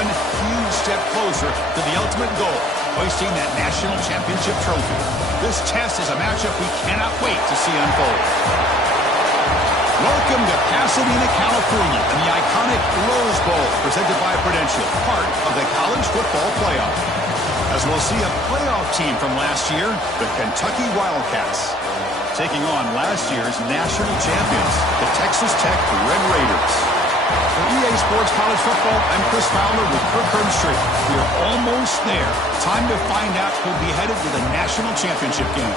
one huge step closer to the ultimate goal, hoisting that national championship trophy. This test is a matchup we cannot wait to see unfold. Welcome to Pasadena, California, and the iconic Rose Bowl, presented by Prudential, part of the college football playoff. As we'll see a playoff team from last year, the Kentucky Wildcats, taking on last year's national champions, the Texas Tech Red Raiders. For EA Sports College Football, I'm Chris Fowler with Kirk Herbstreit. We are almost there. Time to find out who'll be headed to the national championship game.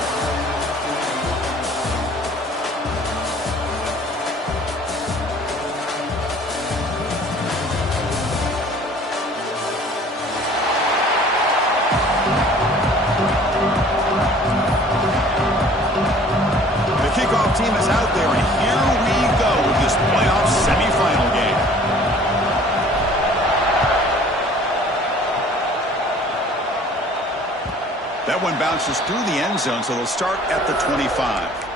Team is out there, and here we go with this playoff semifinal game. That one bounces through the end zone, so they'll start at the 25.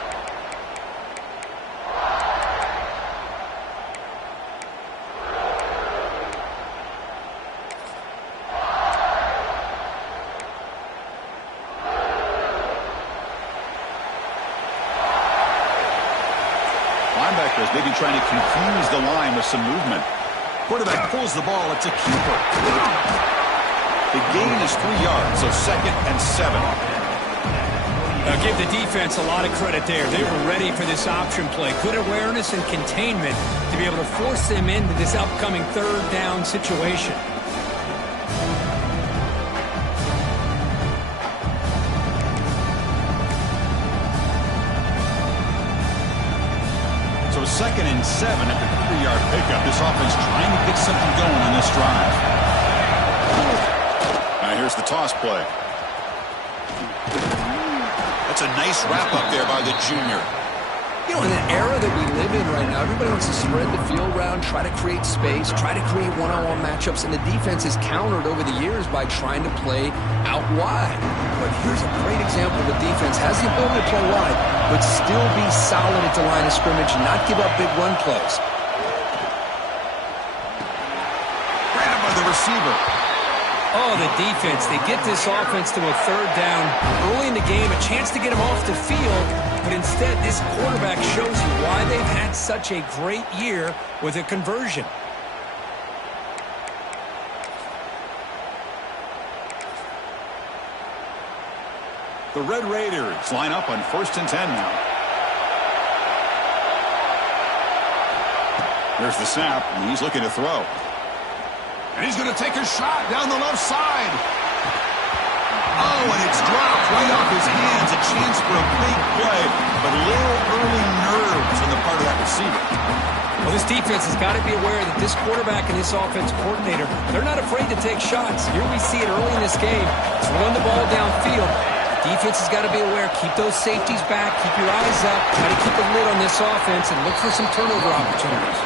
Maybe trying to confuse the line with some movement. Quarterback pulls the ball. It's a keeper. The gain is 3 yards, so 2nd and 7. I'll give the defense a lot of credit there. They were ready for this option play. Good awareness and containment to be able to force them into this upcoming 3rd down situation. So 2nd and 7 at the 3-yard pickup. This offense trying to get something going on this drive. Now here's the toss play. That's a nice wrap up there by the junior. You know, in the era that we live in right now, everybody wants to spread the field around, try to create space, try to create one-on-one matchups, and the defense has countered over the years by trying to play out wide. But here's a great example of a defense has the ability to play wide, but still be solid at the line of scrimmage and not give up big run plays. Grabbed by the receiver. Oh, the defense. They get this offense to a 3rd down early in the game, a chance to get them off the field, but instead this quarterback shows you why they've had such a great year with a conversion. The Red Raiders line up on 1st and 10 now. There's the snap, and he's looking to throw. And he's going to take a shot down the left side. Oh, and it's dropped right off his hands. A chance for a big play, but a little early nerves on the part of that receiver. Well, this defense has got to be aware that this quarterback and this offensive coordinator, they're not afraid to take shots. Here we see it early in this game, throwing the ball downfield. The defense has got to be aware. Keep those safeties back. Keep your eyes up. Try to keep a lid on this offense and look for some turnover opportunities.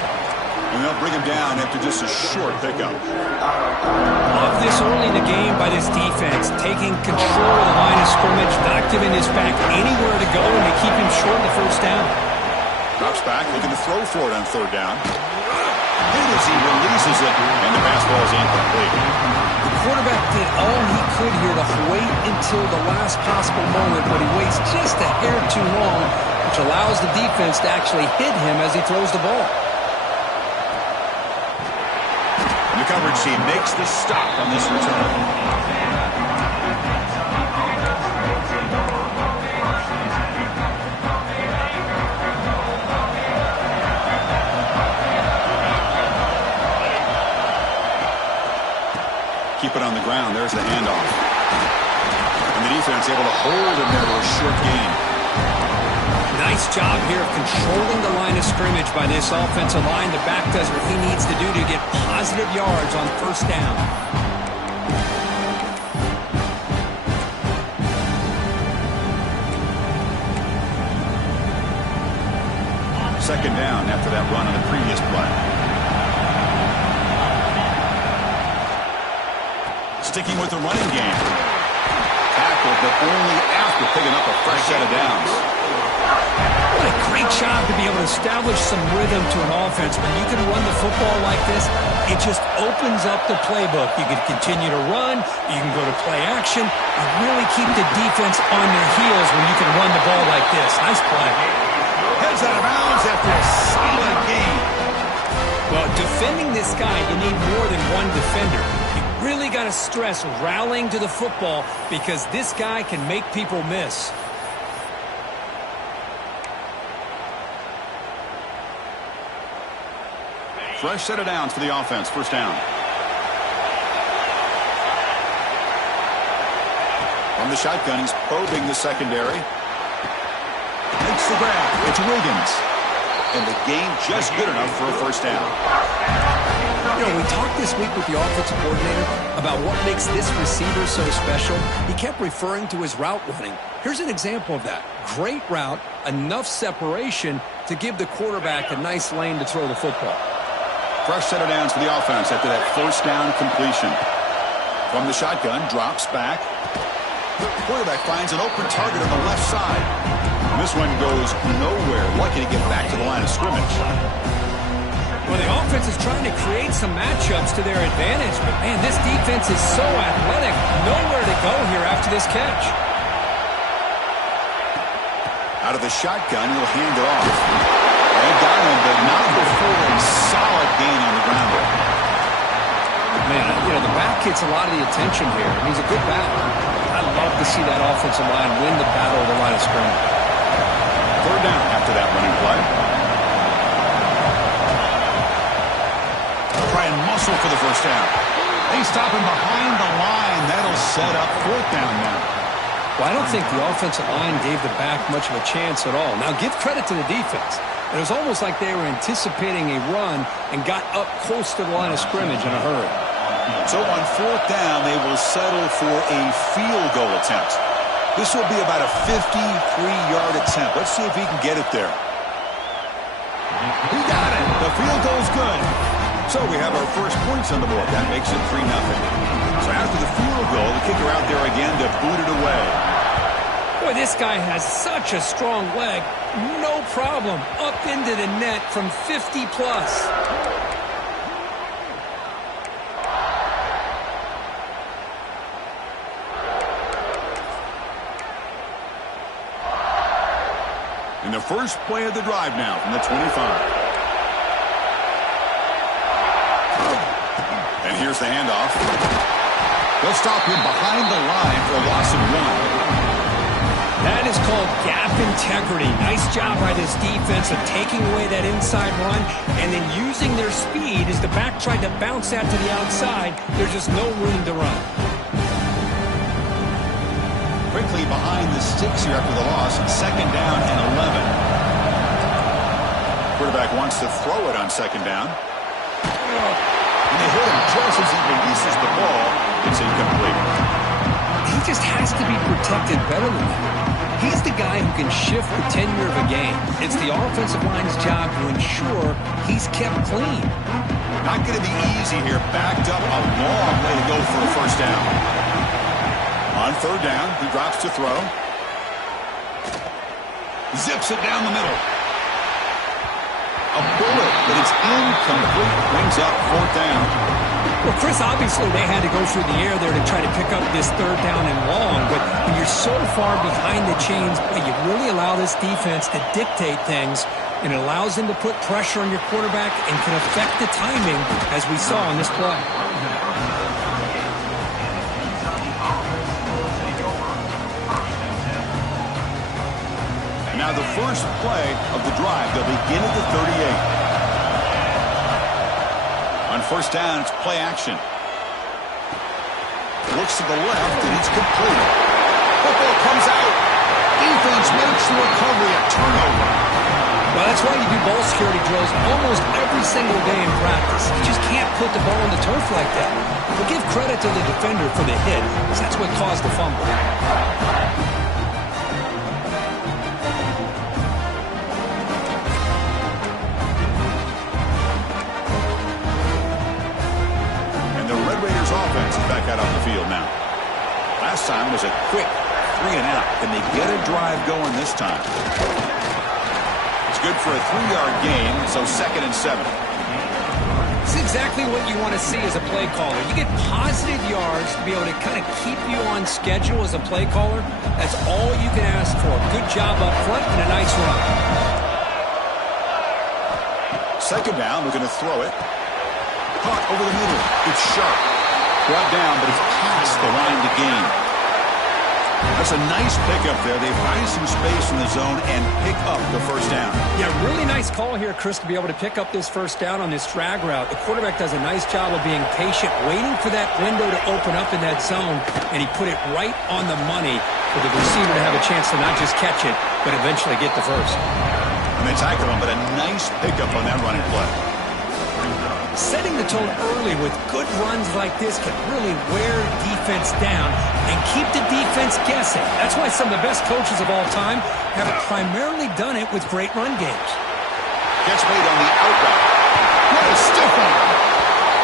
And they'll bring him down after just a short pickup. Love this early in the game by this defense, taking control of the line of scrimmage, not giving this back anywhere to go, and they keep him short of the 1st down. Drops back, looking to throw for it on 3rd down. Hit as he releases it, and the pass ball is incomplete. The quarterback did all he could here to wait until the last possible moment, but he waits just a hair too long, which allows the defense to actually hit him as he throws the ball. The coverage team makes the stop on this return. Keep it on the ground. There's the handoff. And the defense able to hold him there to a short gain. Nice job here of controlling the line of scrimmage by this offensive line. The back does what he needs to do to get positive yards on 1st down. 2nd down after that run on the previous play. Sticking with the running game. Tackled, but only after picking up a fresh set of downs. What a great Great job to be able to establish some rhythm to an offense. When you can run the football like this, it just opens up the playbook. You can continue to run. You can go to play action. And really keep the defense on their heels when you can run the ball like this. Nice play. Heads out of bounds after a solid game. Well, defending this guy, you need more than one defender. You really got to stress rallying to the football because this guy can make people miss. Fresh set of downs for the offense. First down. From the shotgun, he's probing the secondary. Makes the grab. It's Wiggins. And the game just good enough for a first down. You know, we talked this week with the offensive coordinator about what makes this receiver so special. He kept referring to his route running. Here's an example of that. Great route, enough separation to give the quarterback a nice lane to throw the football. Fresh set of downs for the offense after that first down completion. From the shotgun, drops back. The quarterback finds an open target on the left side. And this one goes nowhere. Lucky to get back to the line of scrimmage. Well, the offense is trying to create some matchups to their advantage. But, man, this defense is so athletic. Nowhere to go here after this catch. Out of the shotgun, he'll hand it off. They got him, but not before a solid gain on the ground. Man, you know, the back gets a lot of the attention here. He's a good back. I love to see that offensive line win the battle of the line of scrimmage. Third down after that running play. Try and muscle for the first down. They stop him behind the line. That'll set up fourth down now. Well, I don't think the offensive line gave the back much of a chance at all. Now, give credit to the defense. It was almost like they were anticipating a run and got up close to the line of scrimmage in a hurry. So on fourth down, they will settle for a field goal attempt. This will be about a 53-yard attempt. Let's see if he can get it there. He got it. The field goal's good. So we have our first points on the board. That makes it 3-0. So after the field goal, the kicker out there again to boot it away. Boy, this guy has such a strong leg. No problem. Up into the net from 50 plus. In the first play of the drive now from the 25. And here's the handoff. They'll stop him behind the line for a loss of 1. That is called gap integrity. Nice job by this defense of taking away that inside run and then using their speed as the back tried to bounce that to the outside. There's just no room to run. Quickly behind the sticks here after the loss. Second down and 11. Quarterback wants to throw it on second down. And they hit him just as he releases the ball. It's incomplete. He just has to be protected better than that. He's the guy who can shift the tenure of a game. It's the offensive line's job to ensure he's kept clean. Not going to be easy here. Backed up a long way to go for a first down. On third down, he drops to throw. Zips it down the middle. A bullet, but it's incomplete. Brings up fourth down. Well, Chris, obviously they had to go through the air there to try to pick up this third down and long, but when you're so far behind the chains, you really allow this defense to dictate things, and it allows them to put pressure on your quarterback and can affect the timing, as we saw on this play. Now the first play of the drive, they'll begin at the 38. On first down, it's play action. Looks to the left, and it's complete. Football comes out. Defense makes the recovery, a turnover. Well, that's why you do ball security drills almost every single day in practice. You just can't put the ball on the turf like that. But give credit to the defender for the hit, because that's what caused the fumble. Offense is back out on the field now. Last time was a quick 3-and-out. Can they get a drive going this time? It's good for a 3-yard gain, so 2nd and 7. It's exactly what you want to see as a play caller. You get positive yards to be able to kind of keep you on schedule as a play caller. That's all you can ask for. Good job up front and a nice run. 2nd down, we're going to throw it. Caught over the middle. It's sharp. Brought down, but it's past the line to gain. That's a nice pickup there. They find some space in the zone and pick up the 1st down. Yeah, really nice call here, Chris, to be able to pick up this 1st down on this drag route. The quarterback does a nice job of being patient, waiting for that window to open up in that zone, and he put it right on the money for the receiver to have a chance to not just catch it, but eventually get the 1st. And they tackle him, but a nice pickup on that running play. Setting the tone early with good runs like this can really wear defense down and keep the defense guessing. That's why some of the best coaches of all time have primarily done it with great run games. Gets made on the out route. What a stiff arm.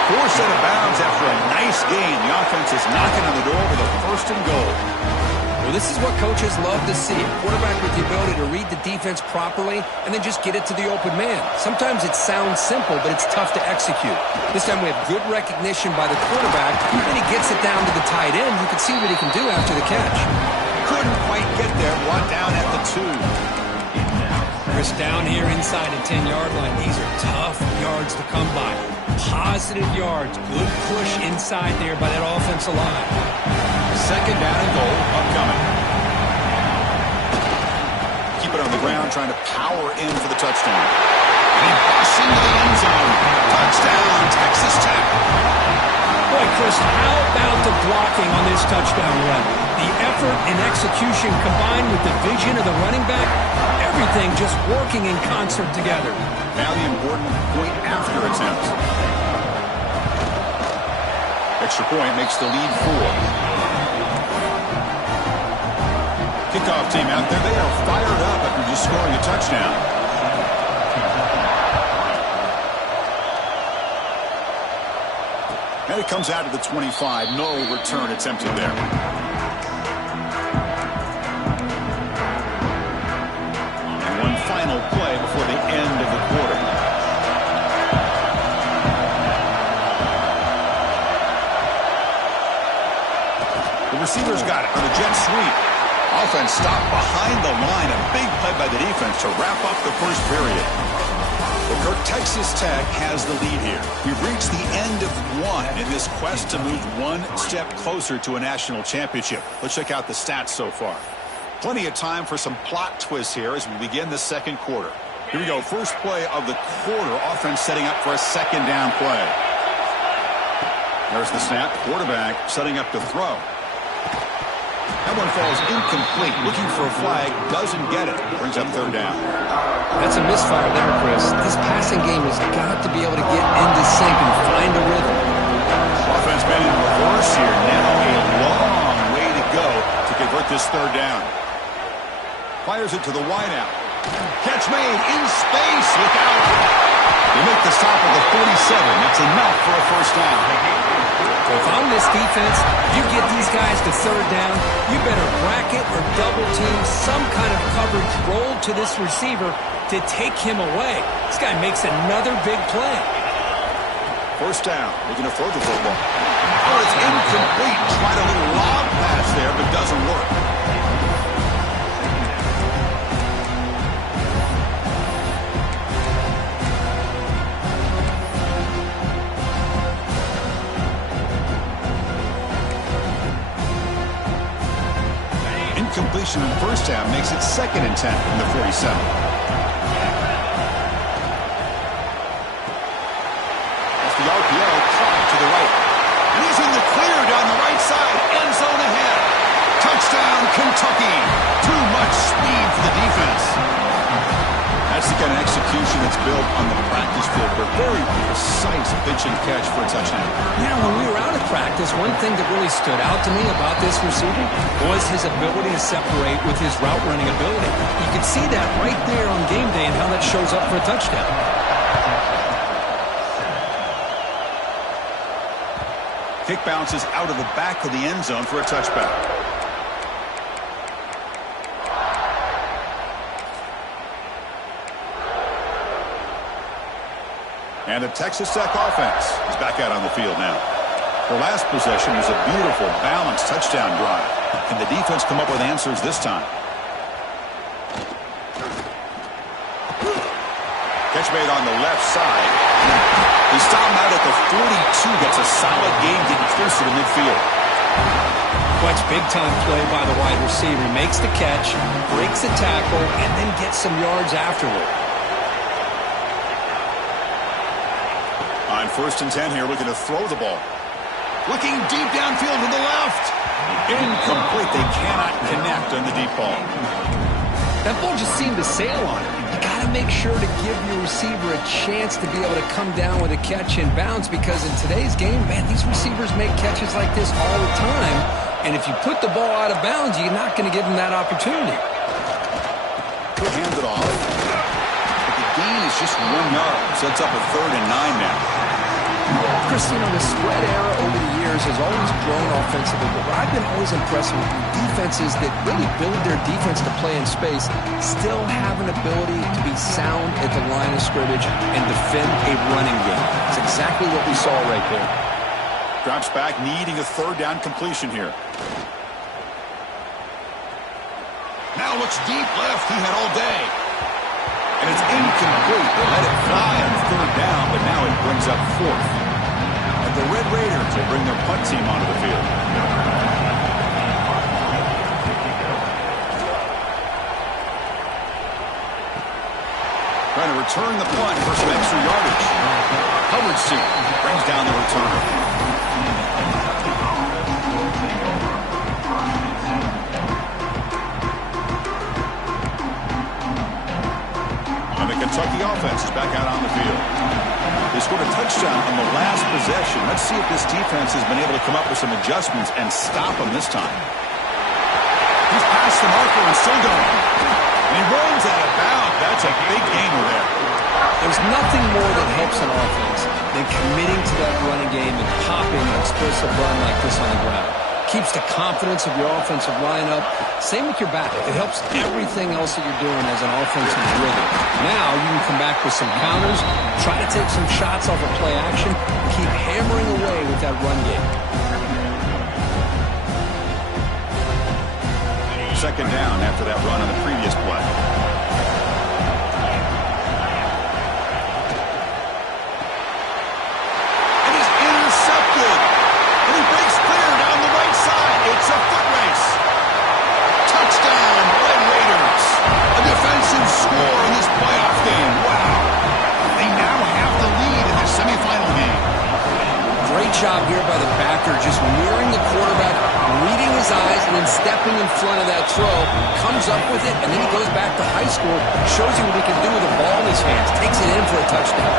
Forced out of bounds after a nice gain. The offense is knocking on the door with a 1st and goal. Well, this is what coaches love to see. A quarterback with the ability to read the defense properly and then just get it to the open man. Sometimes it sounds simple, but it's tough to execute. This time we have good recognition by the quarterback, and he gets it down to the tight end. You can see what he can do after the catch. Couldn't quite get there. Brought down at the 2. Chris, down here inside the 10-yard line, these are tough yards to come by. Positive yards. Good push inside there by that offensive line. 2nd down and goal upcoming. Keep it on the ground, trying to power in for the touchdown. And he busts into the end zone. Touchdown, Texas Tech. Boy, Chris, how about the blocking on this touchdown run? The effort and execution combined with the vision of the running back, everything just working in concert together. Now the important point after attempt. Extra point makes the lead 4. Kickoff team out there. They are fired up after just scoring a touchdown. And it comes out to the 25. No return attempted there. And one final play before the end of the quarter. The receivers got it on the jet sweep. Offense stopped behind the line. A big play by the defense to wrap up the 1st period. Well, Kirk, Texas Tech has the lead here. We've reached the end of 1 in this quest to move 1 step closer to a national championship. Let's check out the stats so far. Plenty of time for some plot twists here as we begin the 2nd quarter. Here we go. 1st play of the quarter. Offense setting up for a 2nd down play. There's the snap. Quarterback setting up to throw. That one falls incomplete. Looking for a flag. Doesn't get it. Brings up 3rd down. That's a misfire there, Chris. This passing game has got to be able to get into sync and find a rhythm. Offense been in reverse here. Now a long way to go to convert this 3rd down. Fires it to the wideout. Catch made in space. Look out. They make the stop at the 47. That's enough for a 1st down. If I'm this defense, you get these guys to 3rd down, you better bracket or double team some kind of coverage roll to this receiver to take him away. This guy makes another big play. 1st down. Looking to throw the football. Oh, it's incomplete. Tried a little lob pass there, but doesn't work. Completion in 1st down makes it 2nd and 10 from the 47. That's the RPO caught to the right. And he's in the clear down the right side. End zone ahead. Touchdown, Kentucky. Too much speed for the defense. That's the kind of execution that's built on the practice field. But very precise pitch and catch for a touchdown. Yeah, when we were out of practice, one thing that really stood out to me about this receiver was his ability to separate with his route running ability. You could see that right there on game day and how that shows up for a touchdown. Kick bounces out of the back of the end zone for a touchback. And the Texas Tech offense is back out on the field now. Their last possession was a beautiful, balanced touchdown drive. Can the defense come up with answers this time? Catch made on the left side. He stopped him out at the 42. Gets a solid gain getting closer to midfield. Quite big-time play by the wide receiver. He makes the catch, breaks the tackle, and then gets some yards afterward. On 1st and 10 here, looking to throw the ball. Looking deep downfield to the left. Incomplete. They cannot connect on the deep ball. That ball just seemed to sail on it. You got to make sure to give your receiver a chance to be able to come down with a catch and bounce, because in today's game, man, these receivers make catches like this all the time. And if you put the ball out of bounds, you're not going to give them that opportunity. He'll hand it off. But the gain is just 1 yard. Sets up a 3rd and 9 now. Christine, the spread era over the years has always grown offensively, but what I've been always impressed with defenses that really build their defense to play in space still have an ability to be sound at the line of scrimmage and defend a running game. It's exactly what we saw right there. Drops back, needing a 3rd down completion here. Now looks deep left. He had all day. And it's incomplete. They let it fly on 3rd down, but now it brings up 4th. And the Red Raiders will bring their punt team onto the field. Trying to return the punt for some extra yardage. Coverage team brings down the return. Kentucky offense is back out on the field. They scored a touchdown on the last possession. Let's see if this defense has been able to come up with some adjustments and stop them this time. He's past the marker and still going. And he runs out of bounds. That's a big gainer there. There's nothing more that helps an offense than committing to that running game and popping an explosive run like this on the ground. Keeps the confidence of your offensive lineup. Same with your back. It helps everything else that you're doing as an offensive rhythm. Now you can come back with some counters, try to take some shots off of play action, and keep hammering away with that run game. 2nd down after that run on the previous play. And he's intercepted. And he breaks clear down the right side. It's a foot race. Touchdown, Red Raiders. A defensive score in this playoff game. Wow. They now have the lead in the semifinal game. Great job here by the backer, just mirroring the quarterback, reading his eyes, and then stepping in front of that throw. Comes up with it, and then he goes back to high school, shows you what he can do with the ball in his hands, takes it in for a touchdown.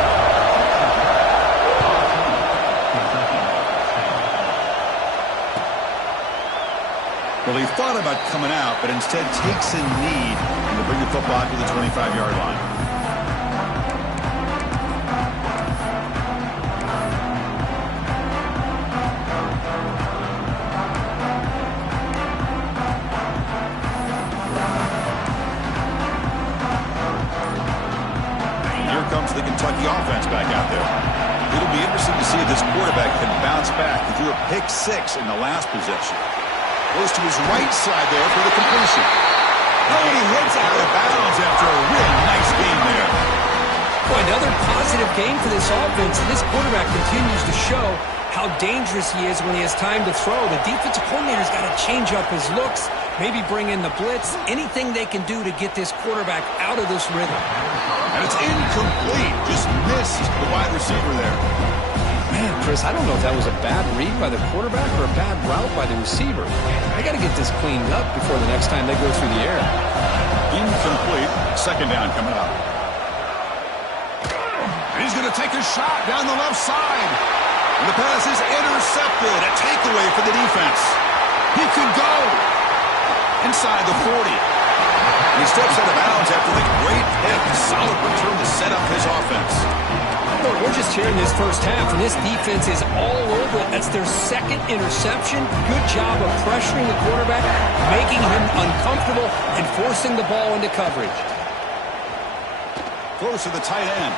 Well, he thought about coming out, but instead takes a knee to bring the football to the 25-yard line. And here comes the Kentucky offense back out there. It'll be interesting to see if this quarterback can bounce back. He threw a pick 6 in the last possession. Goes to his right side there for the completion. Oh, and he hits out of bounds after a really nice game there. Boy, another positive game for this offense, and this quarterback continues to show how dangerous he is when he has time to throw. The defensive coordinator's got to change up his looks, maybe bring in the blitz, anything they can do to get this quarterback out of this rhythm. And it's incomplete. Just missed the wide receiver there. Man, Chris, I don't know if that was a bad read by the quarterback or a bad route by the receiver. They got to get this cleaned up before the next time they go through the air. Incomplete. 2nd down coming up. And he's going to take a shot down the left side. And the pass is intercepted. A takeaway for the defense. He could go inside the 40. And he steps out of bounds after the great hit. Solid return to set up his offense. Look, we're just here in this first half, and this defense is all over it. That's their 2nd interception. Good job of pressuring the quarterback, making him uncomfortable, and forcing the ball into coverage. Throws to the tight end.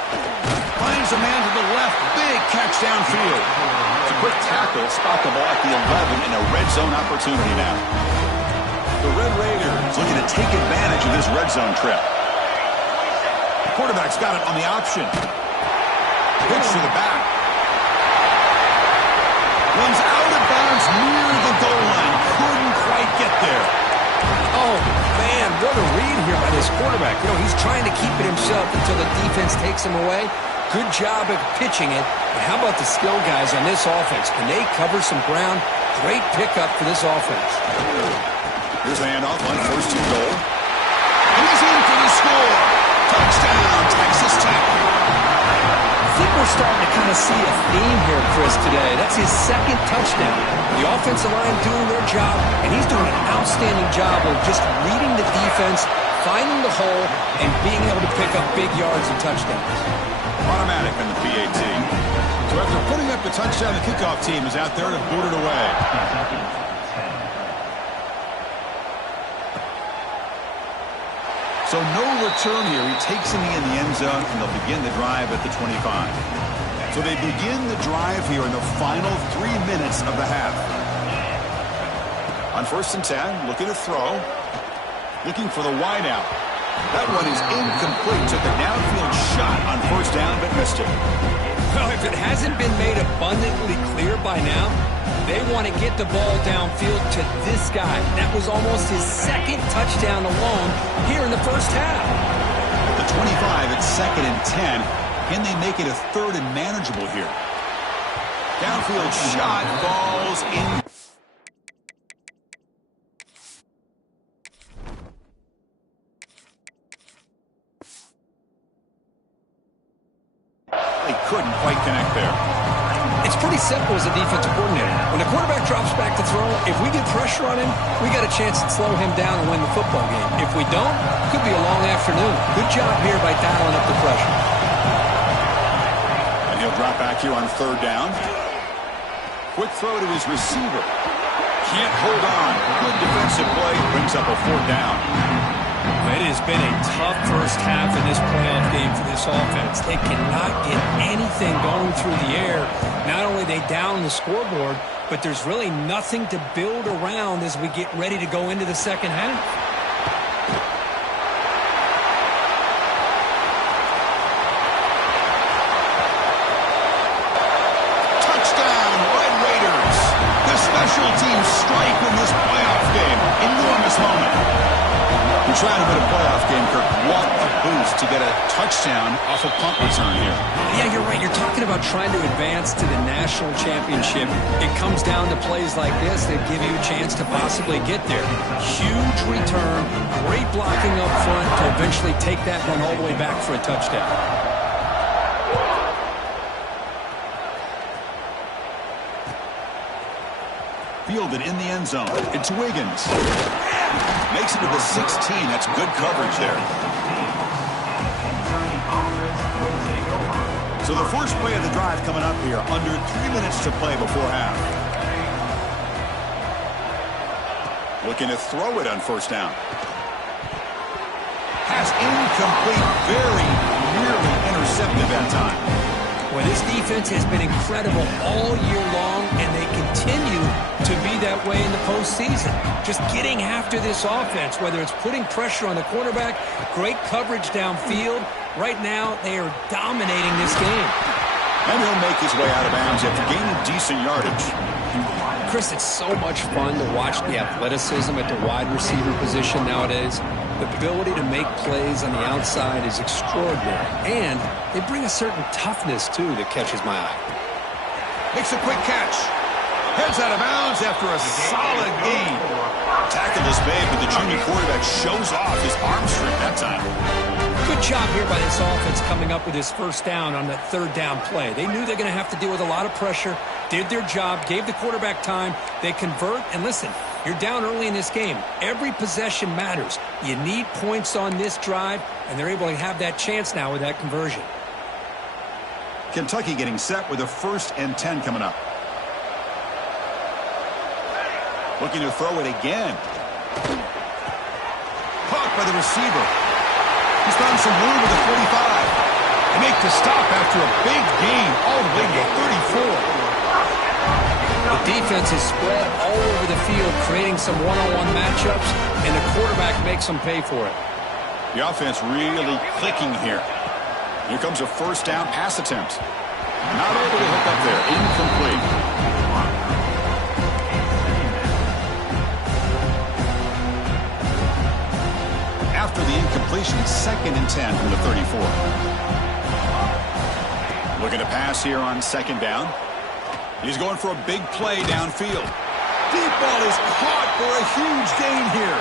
Finds a man to the left. Big catch downfield. It's a quick tackle. Spot the ball at the 11 in a red zone opportunity now. The Red Raiders looking to take advantage of this red zone trip. The quarterback's got it on the option. Pitch to the back. Runs out of bounds near the goal line. Couldn't quite get there. Oh, man, what a read here by this quarterback. You know, he's trying to keep it himself until the defense takes him away. Good job of pitching it. But how about the skill guys on this offense? Can they cover some ground? Great pickup for this offense. Here's a handoff on first and goal. And he's in for the score. Touchdown, Texas Tech. I think we're starting to kind of see a theme here, Chris, today. That's his second touchdown. The offensive line doing their job, and he's doing an outstanding job of just reading the defense, finding the hole, and being able to pick up big yards and touchdowns. Automatic on the PAT. So after putting up the touchdown, the kickoff team is out there to boot it away. So no return here. He takes him in the end zone, and they'll begin the drive at the 25. So they begin the drive here in the final 3 minutes of the half. On first and 10, looking to throw. Looking for the wideout. That one is incomplete. Took a downfield shot on first down, but missed it. Well, if it hasn't been made abundantly clear by now, they want to get the ball downfield to this guy. That was almost his second touchdown alone here in the first half. At the 25, it's 2nd and 10. Can they make it a 3rd and manageable here? Downfield shot falls in. They couldn't quite connect there. It's pretty simple as a defensive coordinator. When the quarterback drops back to throw, if we get pressure on him, we got a chance to slow him down and win the football game. If we don't, it could be a long afternoon. Good job here by dialing up the pressure. And he'll drop back here on 3rd down. Quick throw to his receiver. Can't hold on. Good defensive play. Brings up a 4th down. It has been a tough first half in this playoff game for this offense. They cannot get anything going through the air. Not only they down the scoreboard, but there's really nothing to build around as we get ready to go into the second half. Touchdown, Red Raiders. The special teams strike in this playoff game. Enormous moment. You're trying to win a playoff game, Kirk. What a boost to get a touchdown off a punt return here. Yeah, you're right. You're talking about trying to advance to the national championship. It comes down to plays like this that give you a chance to possibly get there. Huge return, great blocking up front to eventually take that one all the way back for a touchdown. Fielded in the end zone. It's Wiggins. Makes it to the 16. That's good coverage there. So the first play of the drive coming up here. Under 3 minutes to play before half. Looking to throw it on first down. Pass incomplete. Very nearly intercepted that time. Well, this defense has been incredible all year long, and they continue to be that way in the postseason. Just getting after this offense, whether it's putting pressure on the quarterback, great coverage downfield. Right now, they are dominating this game. And he'll make his way out of bounds after gaining decent yardage. Chris, it's so much fun to watch the athleticism at the wide receiver position nowadays. The ability to make plays on the outside is extraordinary. And they bring a certain toughness, too, that catches my eye. Makes a quick catch. Heads out of bounds after a solid gain. Tackled his babe, but the junior quarterback shows off his arm strength that time. Good job here by this offense coming up with his first down on that 3rd down play. They knew they're going to have to deal with a lot of pressure, did their job, gave the quarterback time. They convert, and listen, you're down early in this game. Every possession matters. You need points on this drive, and they're able to have that chance now with that conversion. Kentucky getting set with a 1st and 10 coming up. Looking to throw it again. Caught by the receiver. He's found some room with the 45. Make the stop after a big gain all the way to the 34. The defense is spread all over the field, creating some one-on-one matchups, and the quarterback makes them pay for it. The offense really clicking here. Here comes a first down pass attempt. Not able to hook up there. Incomplete. After the incompletion, 2nd and 10 from the 34. Looking to pass here on 2nd down. He's going for a big play downfield. Deep ball is caught for a huge gain here.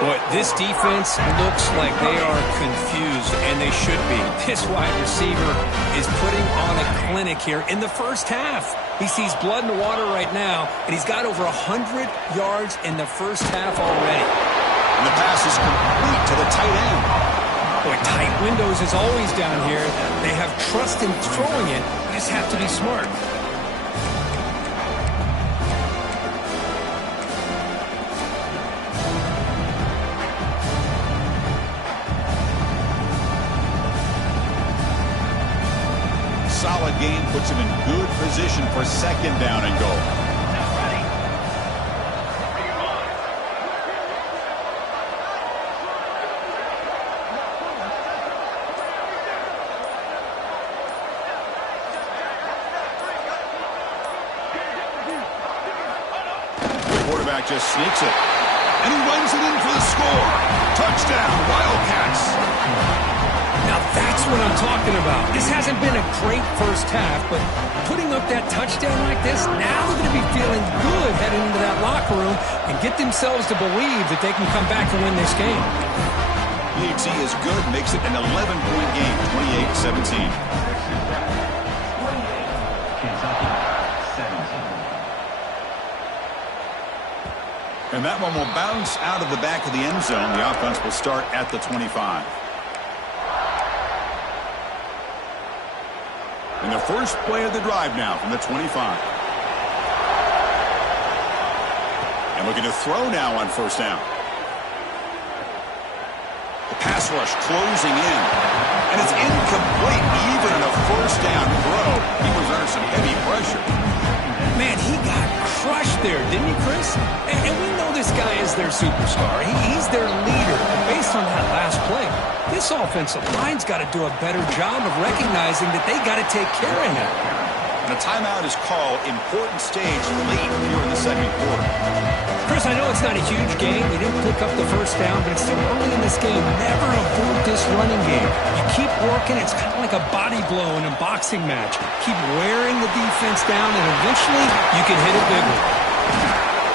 Boy, this defense looks like they are confused, and they should be. This wide receiver is putting on a clinic here in the first half. He sees blood in the water right now, and he's got over 100 yards in the first half already. And the pass is complete to the tight end. Boy, tight windows is always down here. They have trust in throwing it. You just have to be smart. Solid game puts him in good position for 2nd down and goal. The quarterback just sneaks it. And he runs it in for the score. Touchdown, Wildcats. Now that's what I'm talking about. This hasn't been a great first half, but putting up that touchdown like this, now they're going to be feeling good heading into that locker room and get themselves to believe that they can come back and win this game. EXE is good, makes it an 11-point game, 28-17. And that one will bounce out of the back of the end zone. The offense will start at the 25. And the first play of the drive now from the 25. And looking to throw now on 1st down. The pass rush closing in. And it's incomplete even on a 1st down throw. He was under some heavy pressure. Man, he got crushed there, didn't he, Chris? And we know this guy is their superstar. He's their leader. And based on that last play, this offensive line's got to do a better job of recognizing that they got to take care of him. And a timeout is called. Important stage late here in the 2nd quarter. Chris, I know it's not a huge game. They didn't pick up the 1st down, but it's still early in this game. Never abort this running game. You keep working. It's kind of like a body blow in a boxing match. Keep wearing the defense down, and eventually you can hit it big one.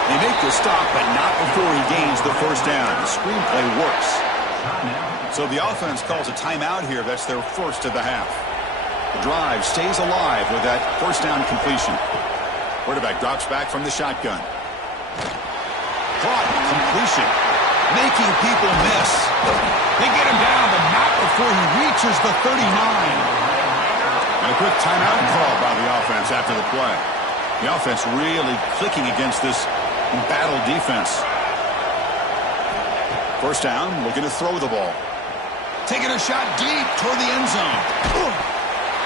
They make the stop, but not before he gains the 1st down. The screenplay works. So the offense calls a timeout here. That's their first of the half. The drive stays alive with that 1st down completion. Quarterback drops back from the shotgun. Caught, completion, making people miss. They get him down, but not before he reaches the 39. And a quick timeout call by the offense after the play. The offense really clicking against this embattled defense. 1st down, looking to throw the ball. Taking a shot deep toward the end zone.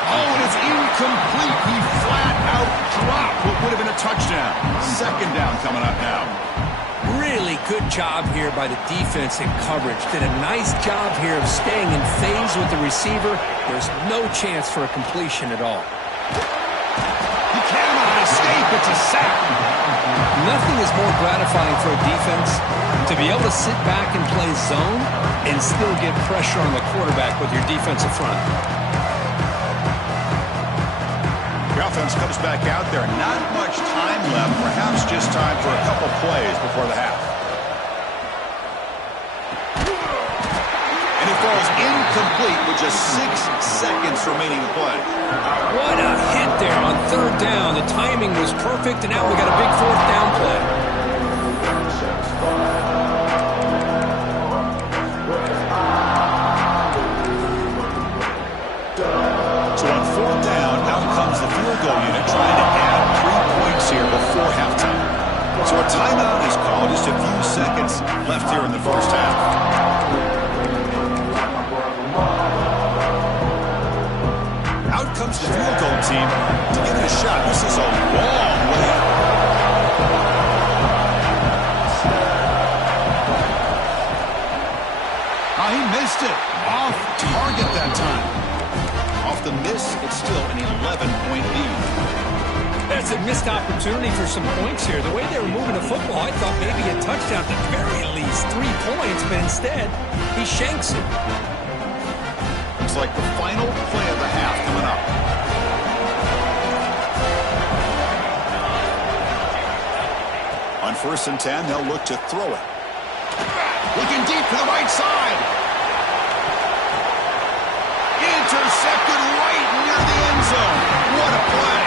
Oh, and it's incomplete. He flat out dropped what would have been a touchdown. 2nd down coming up now. Really good job here by the defense in coverage. Did a nice job here of staying in phase with the receiver. There's no chance for a completion at all. He cannot escape. It's a sack. Nothing is more gratifying for a defense to be able to sit back and play zone and still get pressure on the quarterback with your defensive front. The offense comes back out there. Not much time left. Perhaps just time for a couple plays before the half. And it falls incomplete with just 6 seconds remaining to play. What a hit there on 3rd down. The timing was perfect, and now we got a big 4th down play. So on 4th down, out comes the field goal unit trying to add 3 points here before halftime. So a timeout is called. Just a few seconds left here in the 1st half. team to get a shot. This is a long way. Oh, he missed it. Off target that time. Off the miss, it's still an 11-point lead. That's a missed opportunity for some points here. The way they were moving the football, I thought maybe a touchdown, at the very least 3 points, but instead, he shanks it. Looks like the final play of the half coming up. On 1st and 10, they'll look to throw it. Looking deep to the right side. Intercepted right near the end zone. What a play.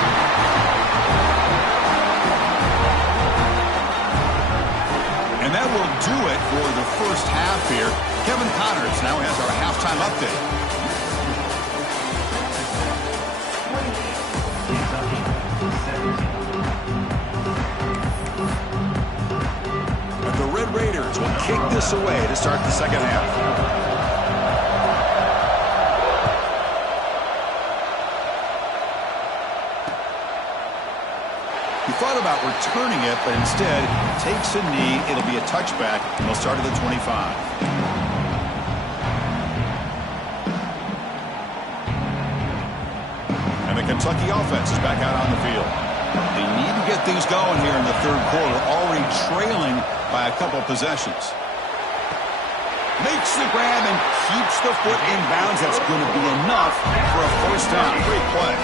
And that will do it for the first half here. Kevin Connors now has our halftime update. And the Red Raiders will kick this away to start the second half. He thought about returning it, but instead takes a knee. It'll be a touchback, and they'll start at the 25. And the Kentucky offense is back out on the field. They need to get things going here in the third quarter, already trailing by a couple possessions. Makes the grab and keeps the foot in bounds. That's going to be enough for a first down. Great play.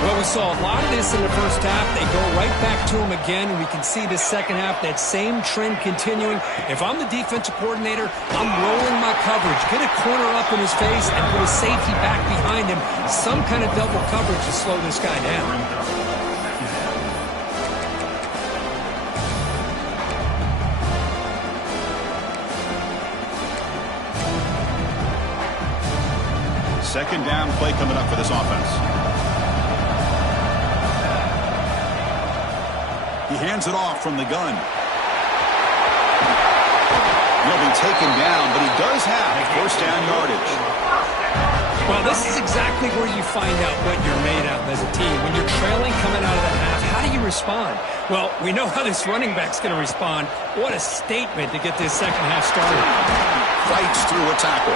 Well, we saw a lot of this in the first half. They go right back to him again, and we can see the second half, that same trend continuing. If I'm the defensive coordinator, I'm rolling my coverage. Get a corner up in his face and put a safety back behind him. Some kind of double coverage to slow this guy down. Second down play coming up for this offense. He hands it off from the gun. He'll be taken down, but he does have first down yardage. Well, this is exactly where you find out what you're made of as a team. When you're trailing coming out of the half, how do you respond? Well, we know how this running back's going to respond. What a statement to get this second half started. Fights through a tackle.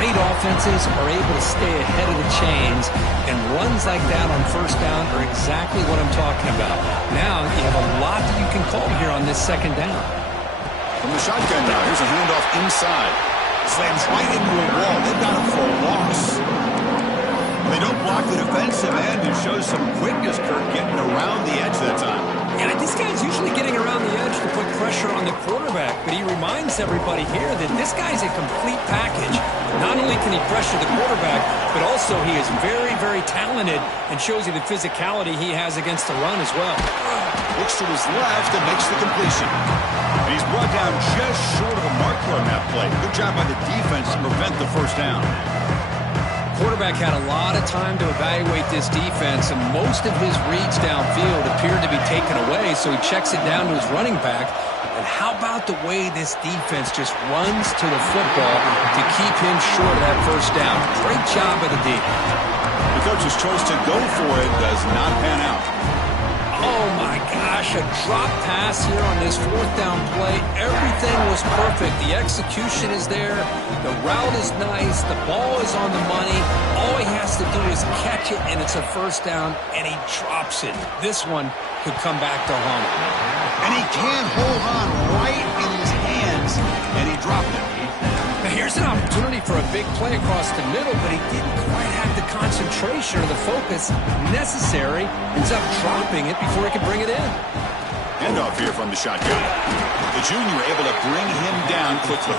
Great offenses are able to stay ahead of the chains, and runs like that on first down are exactly what I'm talking about. Now you have a lot that you can call here on this second down. From the shotgun now, here's a handoff inside. Slams right into a wall. They've got him for a loss. They don't block the defensive end, who shows some quickness, Kirk, getting around the edge that time. Yeah, this guy's usually getting around the edge to put pressure on the quarterback, but he reminds everybody here that this guy's a complete package. Not only can he pressure the quarterback, but also he is very, very talented and shows you the physicality he has against the run as well. Looks to his left and makes the completion. And he's brought down just short of a marker on that play. Good job by the defense to prevent the first down. Quarterback had a lot of time to evaluate this defense, and most of his reads downfield appeared to be taken away, so he checks it down to his running back. And how about the way this defense just runs to the football to keep him short of that first down? Great job by the D. The coach's choice to go for it does not pan out. Oh my gosh, a drop pass here on this fourth down play. Everything was perfect. The execution is there. The route is nice. The ball is on the money. All he has to do is catch it, and it's a first down, and he drops it. This one could come back to haunt him. And he can't hold on right in his hands, and he dropped it. Now here's an opportunity for a big play across the middle, but he didn't quite have the concentration or the focus necessary. Ends up dropping it before he could bring it in. Handoff here from the shotgun. The junior able to bring him down quickly.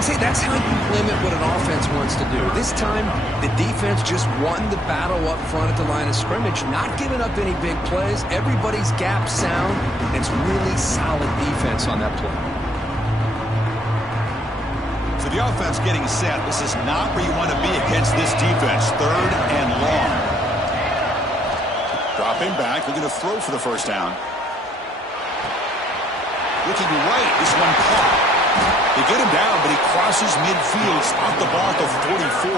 See, that's how you limit what an offense wants to do. This time, the defense just won the battle up front at the line of scrimmage, not giving up any big plays. Everybody's gap sound. It's really solid defense on that play. So the offense getting set. This is not where you want to be against this defense. Third and long. Dropping back, looking to throw for the first down. Looking right, this one caught. They get him down, but he crosses midfield, spot the ball at the 44.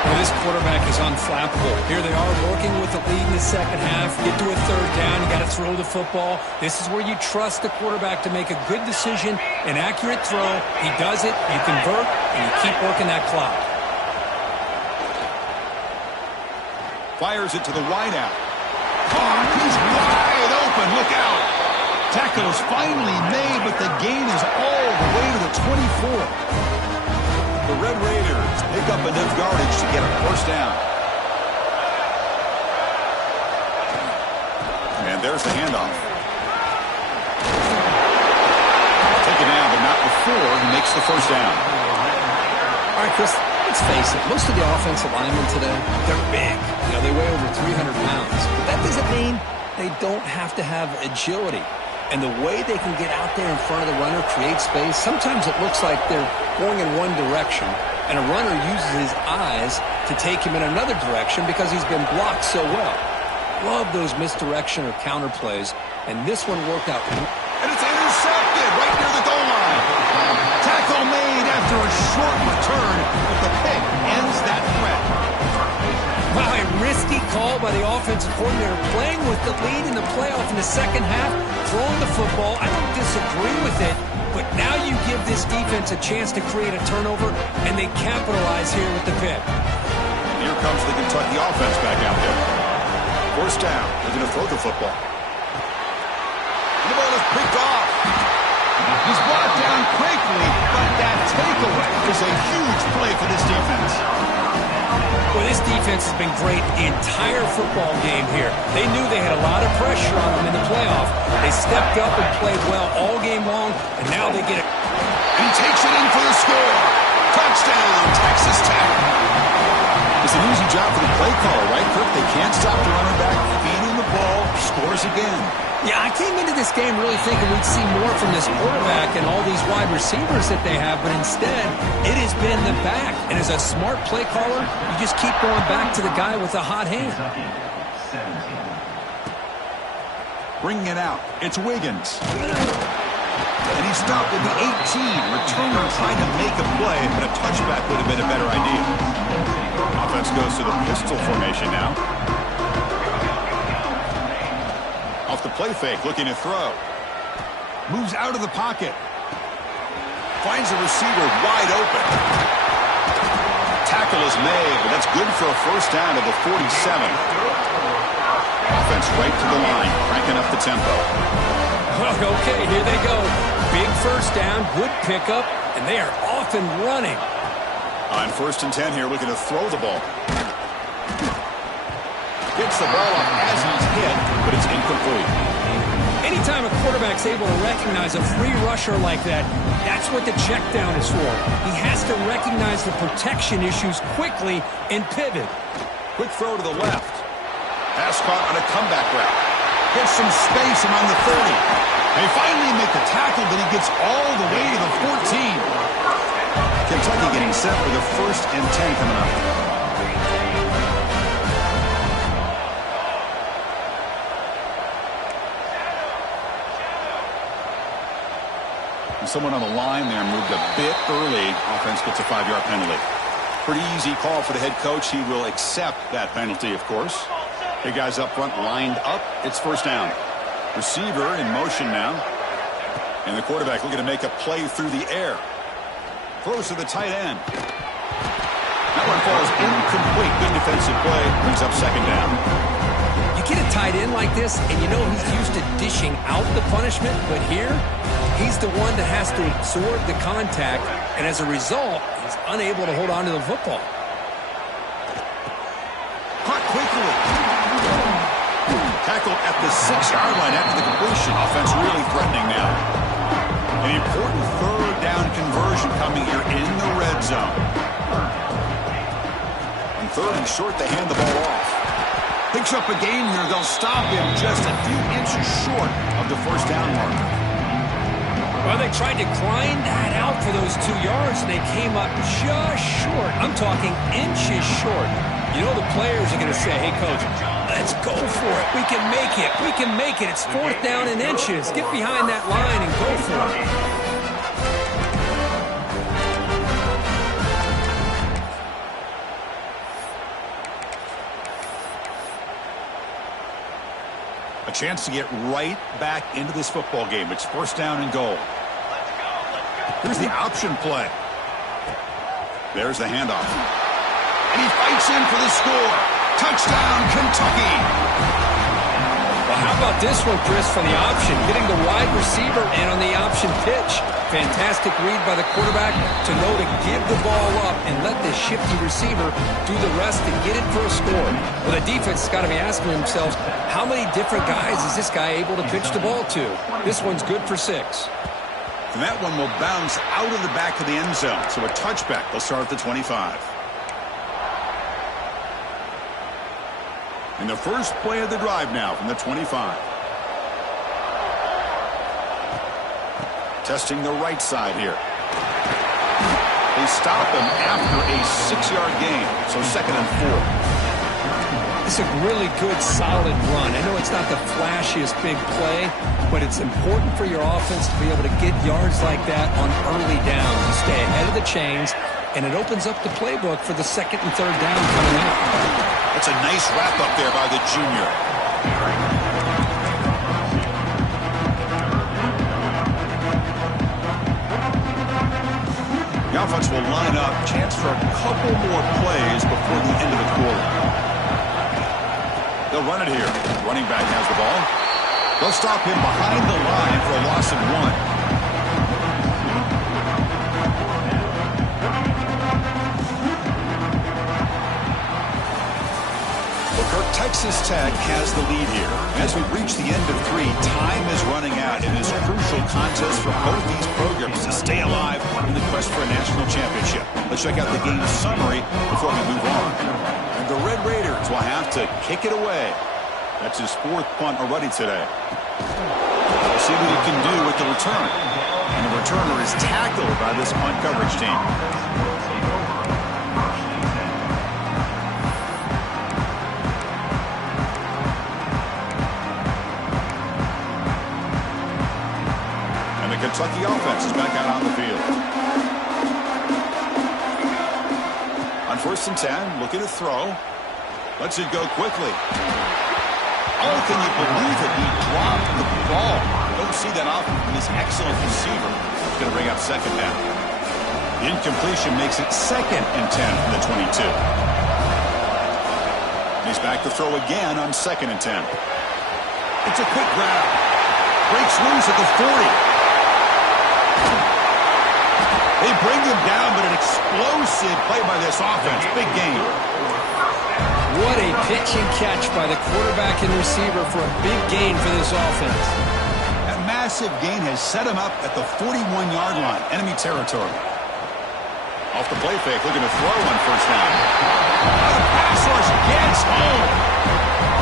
Well, this quarterback is unflappable. Here they are working with the lead in the second half. Get to a third down. You got to throw the football. This is where you trust the quarterback to make a good decision, an accurate throw. He does it, you convert, and you keep working that clock. Fires it to the wideout. Caught. He's wide open. Look out. Tackle is finally made, but the gain is all the way to the 24. The Red Raiders pick up enough yardage to get a first down. And there's the handoff. Taken down, but not before he makes the first down. All right, Chris, let's face it. Most of the offensive linemen today, they're big. You know, they weigh over 300 pounds. But that doesn't mean they don't have to have agility. And the way they can get out there in front of the runner, create space, sometimes it looks like they're going in one direction, and a runner uses his eyes to take him in another direction because he's been blocked so well. Love those misdirection or counter plays, and this one worked out. And it's intercepted right near the goal line. Tackle made after a short return, but the pick ends that threat. Wow, a risky call by the offensive coordinator, playing with the lead in the playoff in the second half, throwing the football. I don't disagree with it, but now you give this defense a chance to create a turnover, and they capitalize here with the pick. Here comes the Kentucky offense back out there. First down. They're going to throw the football. And the ball is picked off. He's brought down quickly, but that takeaway is a huge play for this defense. Well, this defense has been great the entire football game here. They knew they had a lot of pressure on them in the playoff. They stepped up and played well all game long, and now they get it. And he takes it in for the score. Touchdown, Texas Tech. It's an easy job for the play caller, right, Kirk? They can't stop the running back, feeding the ball, scores again. Yeah, I came into this game really thinking we'd see more from this quarterback and all these wide receivers that they have, but instead, it has been the back. And as a smart play caller, you just keep going back to the guy with the hot hand. Bringing it out, it's Wiggins. And he stopped at the 18. Returner trying to make a play, but a touchback would have been a better idea. Offense goes to the pistol formation now. Off the play fake, looking to throw. Moves out of the pocket. Finds a receiver wide open. Tackle is made, but that's good for a first down to the 47. Offense right to the line, cranking up the tempo. Okay, here they go. Big first down, good pickup, and they are off and running. On 1st and 10 here, looking to throw the ball. Gets the ball up as he's hit, but it's incomplete. Anytime a quarterback's able to recognize a free rusher like that, that's what the check down is for. He has to recognize the protection issues quickly and pivot. Quick throw to the left. Pass caught on a comeback route. Gets some space around the 30. They finally make the tackle, but he gets all the way to the 14. Kentucky getting set for the 1st and 10 coming up. And someone on the line there moved a bit early. Offense gets a 5-yard penalty. Pretty easy call for the head coach. He will accept that penalty, of course. Big guys up front lined up. It's first down. Receiver in motion now. And the quarterback looking to make a play through the air. Throws to the tight end. That one falls incomplete. Good defensive play. Brings up second down. You get a tight end like this, and you know he's used to dishing out the punishment, but here, he's the one that has to absorb the contact, and as a result, he's unable to hold on to the football. Caught quickly. Tackled at the 6-yard line after the completion. Offense really threatening now. An important third down conversion coming here in the red zone. On 3rd and short, they hand the ball off. Picks up a gain here. They'll stop him just a few inches short of the first down marker. Well, they tried to grind that out for those 2 yards, and they came up just short. I'm talking inches short. You know the players are going to say, hey, coach, let's go for it. We can make it. We can make it. It's 4th down in inches. Get behind that line and go for it. A chance to get right back into this football game. It's first down and goal. Here's the option play. There's the handoff. And he fights in for the score. Touchdown, Kentucky. Well, how about this one, Chris, for the option? Getting the wide receiver and on the option pitch. Fantastic read by the quarterback to know to give the ball up and let the shifty receiver do the rest and get it for a score. Well, the defense has got to be asking themselves, how many different guys is this guy able to pitch the ball to? This one's good for 6. And that one will bounce out of the back of the end zone. So a touchback. They'll start at the 25. And the first play of the drive now from the 25. Testing the right side here. They stop him after a 6-yard gain. So 2nd and 4. It's a really good, solid run. I know it's not the flashiest big play, but it's important for your offense to be able to get yards like that on early downs. You stay ahead of the chains, and it opens up the playbook for the 2nd and 3rd down coming up. That's a nice wrap up there by the junior. The offense will line up. Chance for a couple more plays before the end of the quarter. They'll run it here. Running back has the ball. They'll stop him behind the line for a loss of 1. Texas Tech has the lead here. As we reach the end of 3, time is running out in this crucial contest for both these programs to stay alive in the quest for a national championship. Let's check out the game summary before we move on. And the Red Raiders will have to kick it away. That's his 4th punt already today. We'll see what he can do with the return. And the returner is tackled by this punt coverage team. Kentucky offense is back out on the field. On 1st and 10, looking to throw. Lets it go quickly. Oh, can you believe it? He dropped the ball. Don't see that often from this excellent receiver. Going to bring up 2nd down. The incompletion makes it 2nd and 10 from the 22. He's back to throw again on 2nd and 10. It's a quick grab. Breaks loose at the 40. They bring him down, but an explosive play by this offense. Big game. What a pitch and catch by the quarterback and receiver for a big gain for this offense. That massive gain has set him up at the 41-yard line, enemy territory. Off the play fake, looking to throw on 1st down. The pass rush gets home.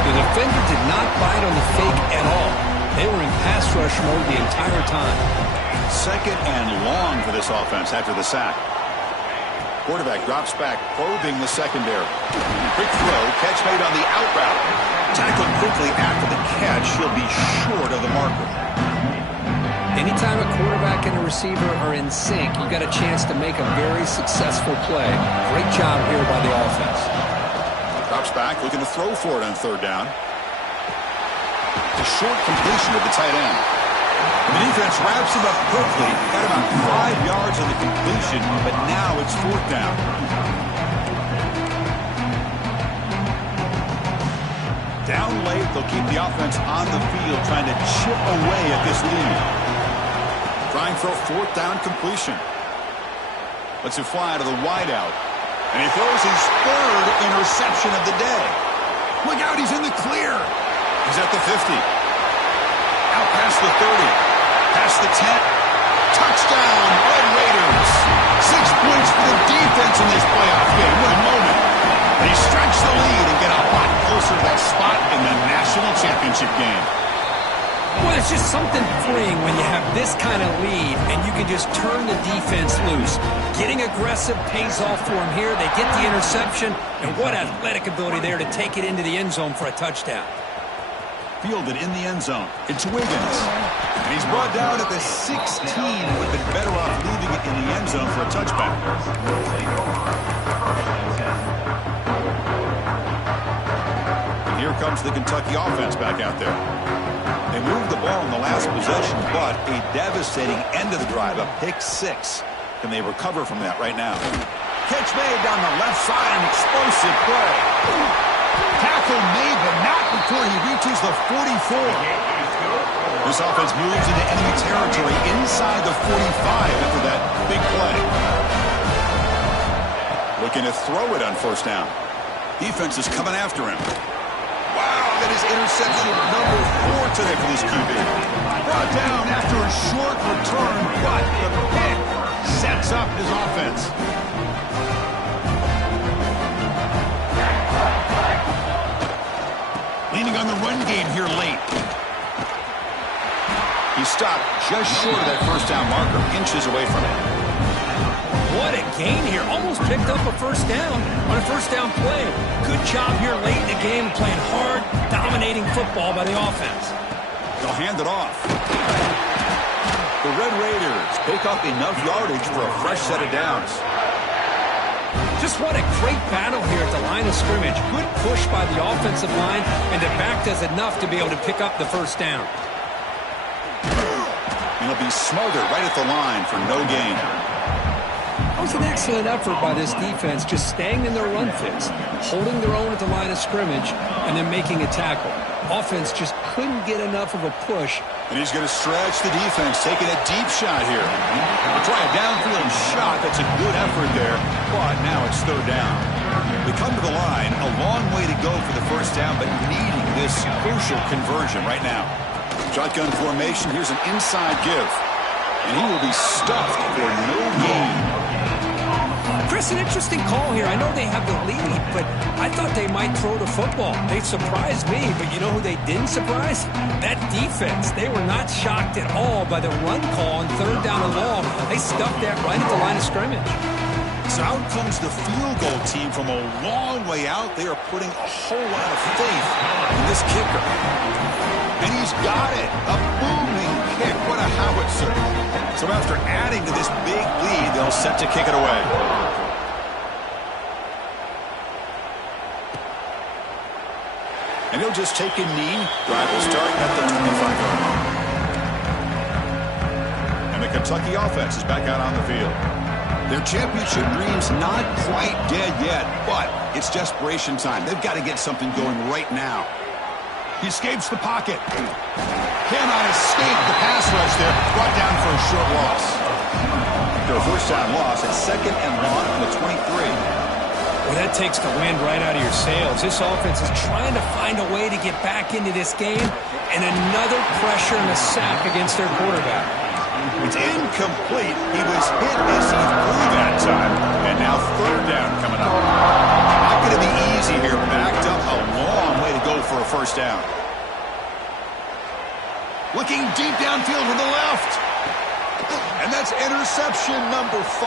The defender did not bite on the fake at all. They were in pass rush mode the entire time. 2nd and long for this offense after the sack. Quarterback drops back, probing the secondary. Quick throw, catch made on the out route. Tackled quickly after the catch. He'll be short of the marker. Anytime a quarterback and a receiver are in sync, you got a chance to make a very successful play. Great job here by the offense. Drops back, looking to throw for it on 3rd down. A short completion of the tight end. The defense wraps him up quickly. Got about 5 yards on the completion, but now it's 4th down. Down late, they'll keep the offense on the field, trying to chip away at this lead. Trying for a 4th down completion. Lets it fly to the wideout. And he throws his 3rd interception of the day. Look out, he's in the clear. He's at the 50. Out past the 30. Past the 10. Touchdown, Red Raiders. 6 points for the defense in this playoff game. What a moment. They stretch the lead and get a lot closer to that spot in the national championship game. Well, it's just something freeing when you have this kind of lead and you can just turn the defense loose. Getting aggressive pays off for them here. They get the interception, and what athletic ability there to take it into the end zone for a touchdown. Fielded in the end zone. It's Wiggins. And he's brought down at the 16. Would have been better off leaving it in the end zone for a touchback. And here comes the Kentucky offense back out there. They moved the ball in the last possession, but a devastating end of the drive, a pick six. Can they recover from that right now? Catch made down the left side, an explosive play. Tackle made, but not before he reaches the 44. This offense moves into enemy territory inside the 45 after that big play. Looking to throw it on first down. Defense is coming after him. Wow, that is interception number 4 today for this QB. Brought down after a short return, but the pick sets up his offense. Leaning on the run game here late. He stopped just short of that first down marker, inches away from it. What a gain here. Almost picked up a first down on a first down play. Good job here late in the game, playing hard, dominating football by the offense. They'll hand it off. The Red Raiders pick up enough yardage for a fresh set of downs. Just what a great battle here at the line of scrimmage. Good push by the offensive line, and the back does enough to be able to pick up the first down. It'll be smothered right at the line for no gain. It was an excellent effort by this defense, just staying in their run fits, holding their own at the line of scrimmage, and then making a tackle. Offense just couldn't get enough of a push. And he's going to stretch the defense, taking a deep shot here. We'll try a downfield shot. That's a good effort there, but now it's third down. They come to the line, a long way to go for the first down, but needing this crucial conversion right now. Shotgun formation, here's an inside give. And he will be stuffed for no gain. Chris, an interesting call here. I know they have the lead, but I thought they might throw the football. They surprised me, but you know who they didn't surprise? That defense. They were not shocked at all by the run call on third down and long. They stuffed that right at the line of scrimmage. So out comes the field goal team from a long way out. They are putting a whole lot of faith in this kicker. And he's got it. A booming kick. What a howitzer. So after adding to this big lead, they'll set to kick it away. And he'll just take a knee. Drive will start at the 25-yard line. And the Kentucky offense is back out on the field. Their championship dreams not quite dead yet, but it's desperation time. They've got to get something going right now. He escapes the pocket. Cannot escape the pass rush there. Brought down for a short loss. After a first down loss, it's second and long on the 23. Well, that takes the wind right out of your sails. This offense is trying to find a way to get back into this game, and another pressure and a sack against their quarterback. It's incomplete. He was hit as he threw that time, and now third down coming up. Not going to be easy here. Backed up a long way to go for a first down. Looking deep downfield to the left. And that's interception number 5.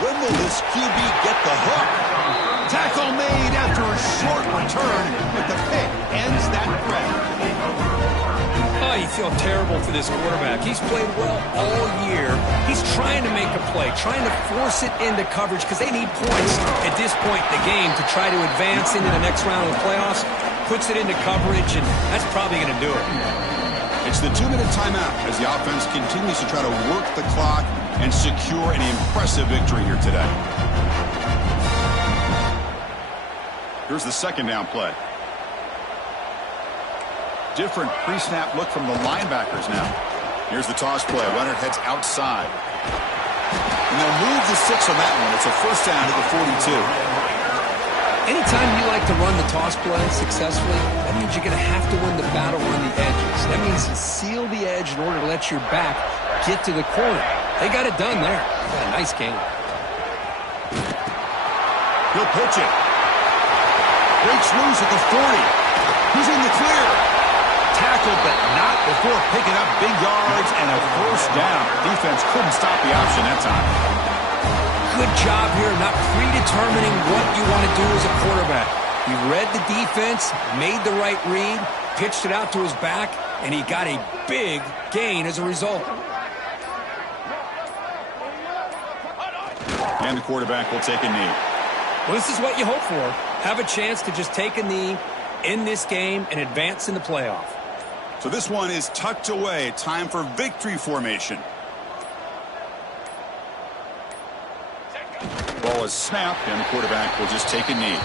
When will this QB get the hook? Tackle made after a short return, but the pick ends that threat. Oh, you feel terrible for this quarterback. He's played well all year. He's trying to make a play, trying to force it into coverage because they need points at this point in the game to try to advance into the next round of the playoffs. Puts it into coverage, and that's probably going to do it. It's the 2-minute timeout as the offense continues to try to work the clock and secure an impressive victory here today. Here's the second down play. Different pre-snap look from the linebackers now. Here's the toss play. Runner heads outside. And they'll move the 6 on that one. It's a first down at the 42. Anytime you like to run the toss play successfully, that means you're going to have to win the battle on the edges. That means you seal the edge in order to let your back get to the corner. They got it done there. Got a nice game. He'll pitch it. Breaks loose at the 40. He's in the clear. Tackled, but not before picking up big yards and a first down. Defense couldn't stop the option that time. Good job here, not predetermining what you want to do as a quarterback. He read the defense, made the right read, pitched it out to his back, and he got a big gain as a result. And the quarterback will take a knee. Well, this is what you hope for. Have a chance to just take a knee, end this game and advance in the playoff. So this one is tucked away. Time for victory formation. Ball is snapped, and the quarterback will just take a knee.